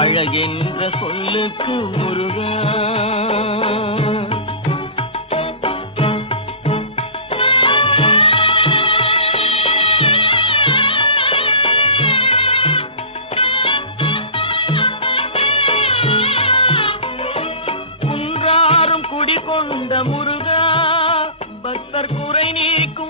அழகென்ற சொல்லுக்கு முருகா. குன்றாரும் குடிகொண்ட முருகா பக்தர் குறை நீக்கும்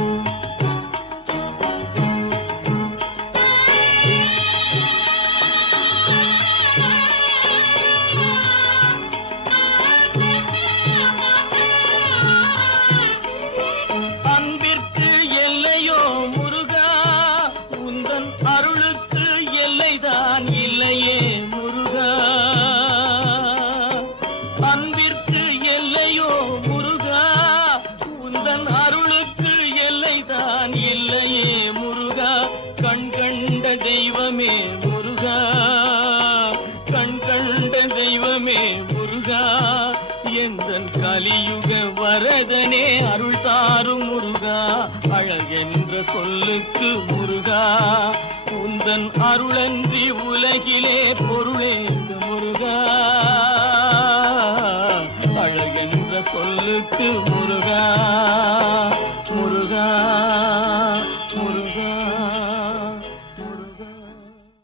நான் இல்லையே முருகா. கண் கண்ட தெய்வமே முருகா. கண் கண்ட தெய்வமே முருகா. எந்தன் கலியுக வரதனே அருள் தாரும் முருகா. அழகென்ற சொல்லுக்கு முருகா. உந்தன் அருளன்றி உலகிலே பொருளே